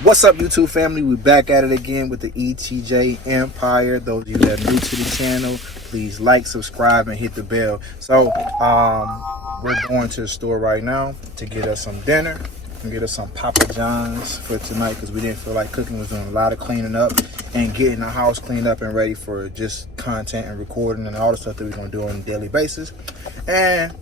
What's up, YouTube family? We're back at it again with the ETJ Empire. Those of you that are new to the channel, please like, subscribe, and hit the bell. So, we're going to the store right now to get us some dinner and get us some Papa John's for tonight because we didn't feel like cooking. Was doing a lot of cleaning up and getting the house cleaned up and ready for just content and recording and all the stuff that we're going to do on a daily basis. And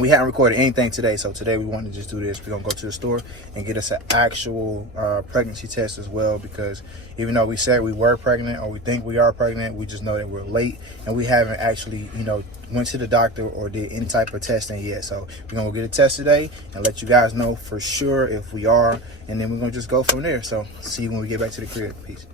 we hadn't recorded anything today, so today we wanted to just do this. We're gonna go to the store and get us an actual pregnancy test as well, because even though we said we were pregnant or we think we are pregnant, we just know that we're late and we haven't actually, went to the doctor or did any type of testing yet. So we're gonna go get a test today and let you guys know for sure if we are, and then we're gonna just go from there. So see you when we get back to the crib. Peace.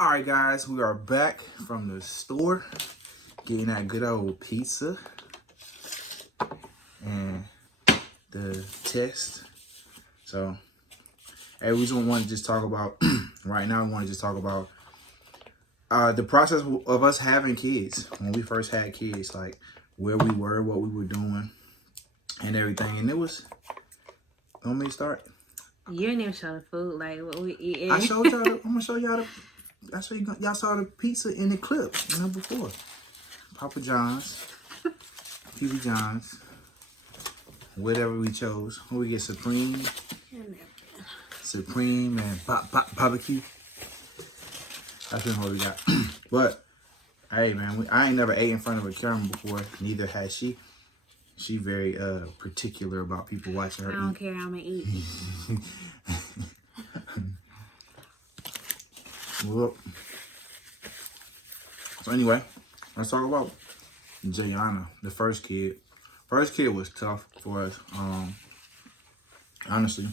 All right, guys, we are back from the store, getting that good old pizza and the test. So, hey, we just want to just talk about right now. We want to just talk about the process of us having kids. When we first had kids, like where we were, what we were doing, and everything. And it was. Want me to start? You didn't even show the food, like what we eating. I showed y'all. I'm gonna show y'all the. I show you. Y'all saw the pizza in the clip, before. Papa John's, PB John's, whatever we chose. When we get Supreme and barbecue. That's what we got. But hey, man, I ain't never ate in front of a camera before. Neither has she. She very particular about people watching her. I don't care. I'm gonna eat. Well, so anyway, let's talk about Jayana, the first kid. First kid was tough for us. Honestly,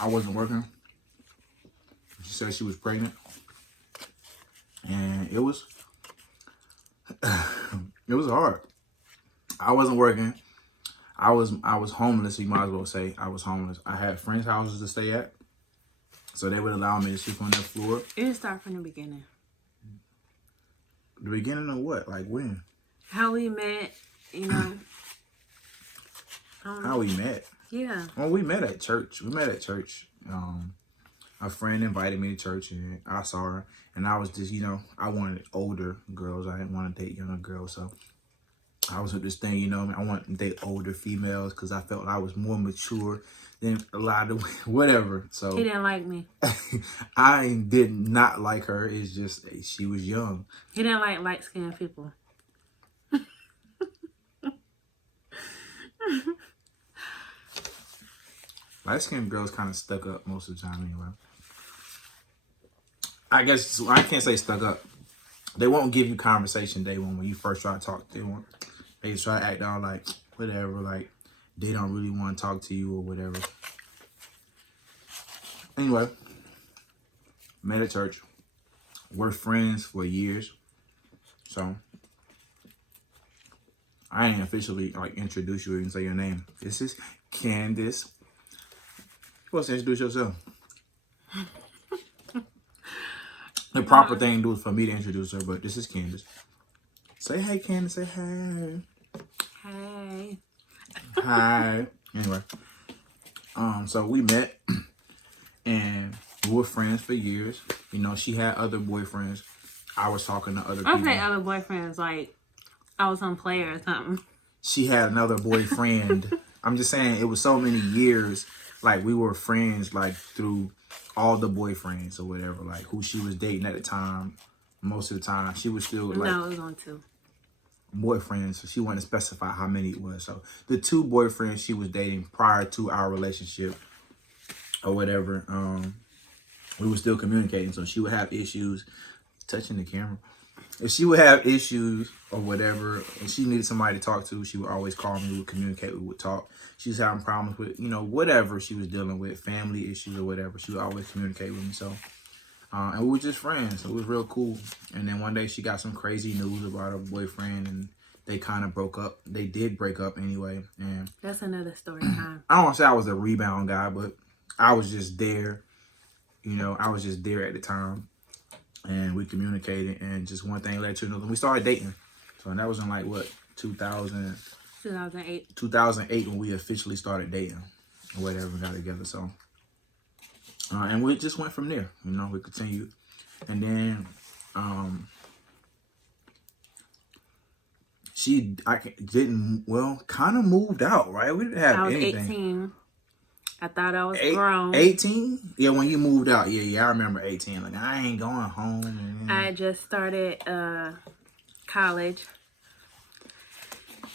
I wasn't working. She said she was pregnant, and it was it was hard. I wasn't working. I was homeless. You might as well say I was homeless. I had friends' houses to stay at, so they would allow me to sleep on their floor. It didn't start from the beginning. The beginning of what? Like when? How we met, How we met? Yeah. Well, we met at church. We met at church. A friend invited me to church, and I saw her. And I was just, I wanted older girls. I didn't want to date younger girls. So I was with this thing, I wanted to date older females because I felt I was more mature than a lot of whatever. So He didn't like me. I did not like her. It's just she was young. He didn't like light-skinned people. Light-skinned girls kind of stuck up most of the time anyway. I guess I can't say stuck up. They won't give you conversation day one when you first try to talk. They try to act all like whatever, like they don't really want to talk to you or whatever. Anyway, met at church. We're friends for years. So I ain't officially introduce you and say your name. This is Candace. You're supposed to introduce yourself. The proper thing to do is for me to introduce her, but this is Candace. Say hey, Candace. Say hey. Hey. Hi. Anyway, so we met and we were friends for years. She had other boyfriends. I was talking to other people. Okay, other boyfriends, like I was some player or something. She had another boyfriend. I'm just saying it was so many years. Like we were friends, through all the boyfriends or whatever. Like who she was dating at the time. Most of the time, she was still No, it was on 2 boyfriends, so she wanted to specify how many it was. So the 2 boyfriends she was dating prior to our relationship or whatever, we were still communicating. So she would have issues touching the camera. If she would have issues or whatever, and she needed somebody to talk to, she would always call me. We would communicate. We would talk. She was having problems with, whatever she was dealing with, family issues or whatever. She would always communicate with me. So, and we were just friends. So it was real cool. And then one day she got some crazy news about her boyfriend, and they kind of broke up. They did break up anyway. And that's another story time. I don't want to say I was a rebound guy, but I was just there. You know, I was just there at the time, and we communicated, and just one thing led to another. We started dating. So and that was in like what 2008. 2008 when we officially started dating or whatever, got together. So and we just went from there. You know, we continued, and then didn't kind of moved out, right? We didn't have I was anything. 18. I thought I was grown. 18? Yeah, when you moved out. Yeah, I remember 18. Like, I ain't going home. I just started college.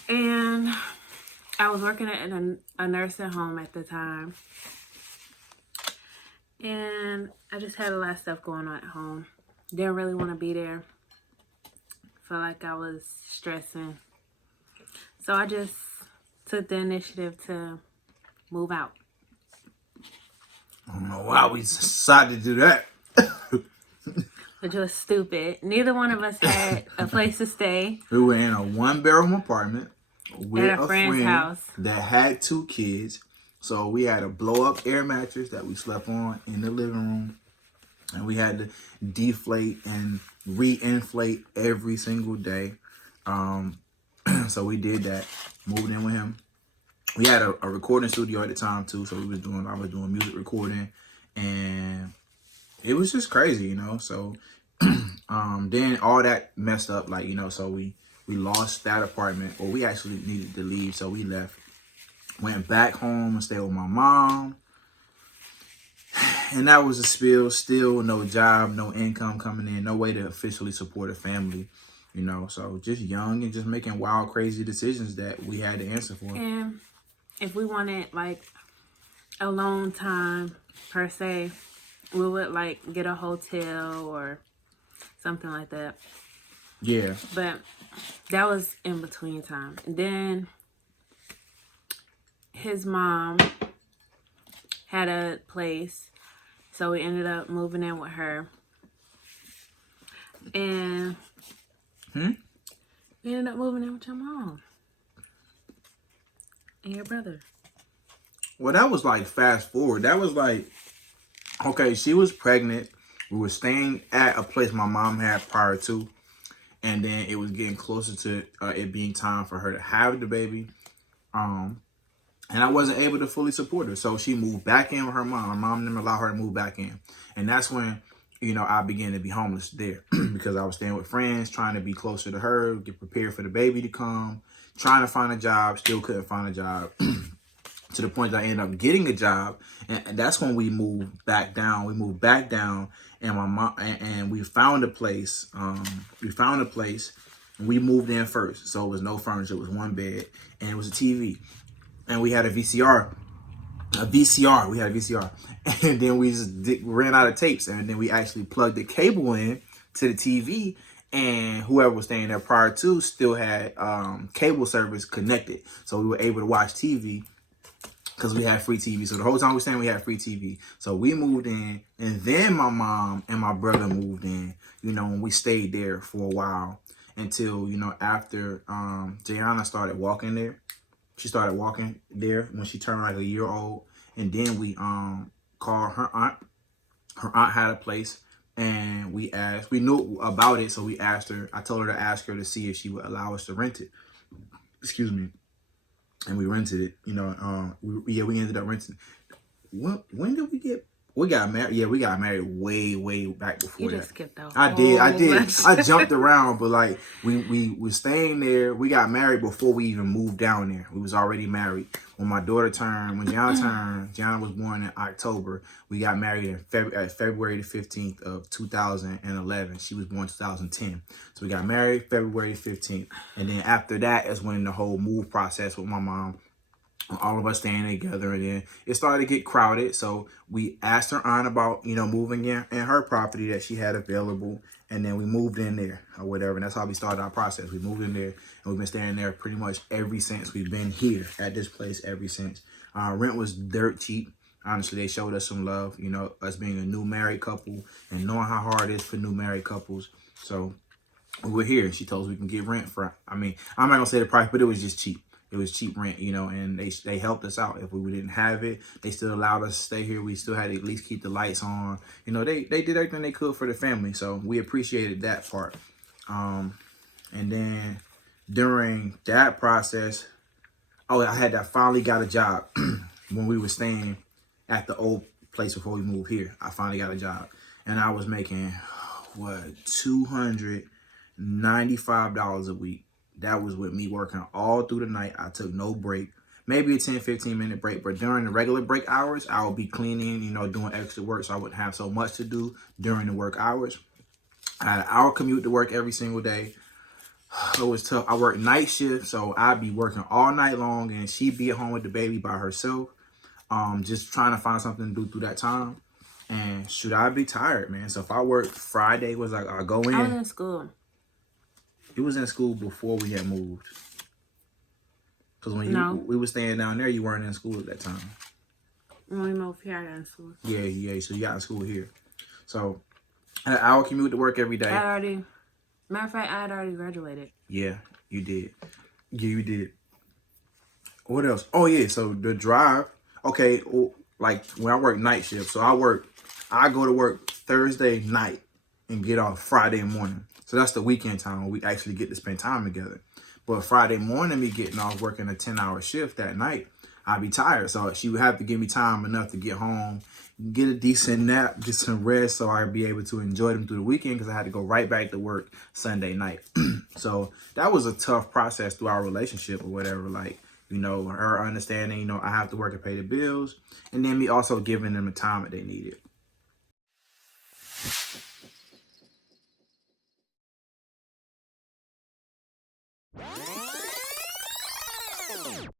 And I was working at a nursing home at the time. And I just had a lot of stuff going on at home. Didn't really want to be there. Felt like I was stressing. So I just took the initiative to move out. I don't know why we decided to do that. Which was stupid. Neither one of us had a place to stay. We were in a one-bedroom apartment with at a friend's house that had 2 kids. So we had a blow-up air mattress that we slept on in the living room. And we had to deflate and re-inflate every single day. So we did that. Moved in with him. We had a recording studio at the time too. So I was doing music recording. And it was just crazy, you know. So then all that messed up, like, you know, so we lost that apartment, or we actually needed to leave, so we left. Went back home and stayed with my mom. And that was a spill. Still no job, no income coming in, no way to officially support a family, you know. So just young and just making wild, crazy decisions that we had to answer for. And if we wanted like alone time per se, we would like get a hotel or something like that. Yeah. But that was in between time. And then his mom had a place, so we ended up moving in with her. And we ended up moving in with your mom and your brother. Well, that was like fast forward. That was like, okay, she was pregnant. We were staying at a place my mom had prior to. And then it was getting closer to it being time for her to have the baby. And I wasn't able to fully support her. So she moved back in with her mom. Her mom didn't allow her to move back in. And that's when, you know, I began to be homeless there. Because I was staying with friends, trying to be closer to her, get prepared for the baby to come, trying to find a job, still couldn't find a job. To the point that I ended up getting a job. And that's when we moved back down. We moved back down, and my mom and we found a place. And we moved in first. So it was no furniture, it was one bed, and it was a TV. And we had a VCR. We had a VCR. And then we just ran out of tapes. And then we actually plugged the cable in to the TV. And whoever was staying there prior to still had cable service connected. So we were able to watch TV because we had free TV. So the whole time we were staying, we had free TV. So we moved in. And then my mom and my brother moved in. You know, and we stayed there for a while. Until, you know, after Jayana started walking there. She started walking there when she turned like a year old. And then we called her aunt. Her aunt had a place, and we knew about it, so we asked her. I told her to ask her to see if she would allow us to rent it. Excuse me. And we rented it. You know, we ended up renting. When did we get? We got married. Yeah, we got married way back before that. You just skipped out. I did. I jumped around, but like we were staying there. We got married before we even moved down there. We was already married. When Gianna was born in October. We got married in February the 15th of 2011. She was born 2010. So we got married February 15th. And then after that is when the whole move process with my mom, all of us staying together, and then it started to get crowded. So we asked her aunt about, you know, moving in her property that she had available, and then we moved in there or whatever. And that's how we started our process. We moved in there, and we've been staying there pretty much ever since. We've been here at this place ever since. Rent was dirt cheap. Honestly, they showed us some love, you know, us being a new married couple and knowing how hard it is for new married couples. So we were here. She told us we can get rent for, I mean, I'm not gonna say the price, but it was just cheap. it was cheap rent, you know, and they helped us out. If we didn't have it, they still allowed us to stay here. We still had to at least keep the lights on. You know, they did everything they could for the family. So we appreciated that part. And then during that process, I had that finally got a job when we were staying at the old place before we moved here. I finally got a job, and I was making $295 a week. That was with me working all through the night. I took no break, maybe a 10-15 minute break, but during the regular break hours, I would be cleaning, you know, doing extra work, so I wouldn't have so much to do during the work hours. I had an hour commute to work every single day. It was tough. I worked night shift, so I'd be working all night long, and she'd be at home with the baby by herself, just trying to find something to do through that time. And should I be tired, man? So if I worked Friday, was like I go in. I was in school. It was in school before we had moved. Because when we were staying down there, you weren't in school at that time. When we moved here, I got in school. Yeah. So you got in school here. So I had an hour commute to work every day. Matter of fact, I had already graduated. Yeah, you did. Yeah, you did. What else? Oh, yeah. So the drive. Okay, like when I work night shift. So I go to work Thursday night and get off Friday morning. So that's the weekend time when we actually get to spend time together. But Friday morning, me getting off working a 10-hour shift that night, I'd be tired. So she would have to give me time enough to get home, get a decent nap, get some rest, so I'd be able to enjoy them through the weekend, because I had to go right back to work Sunday night. So that was a tough process through our relationship or whatever. Like, you know, her understanding, you know, I have to work and pay the bills, and then me also giving them the time that they needed.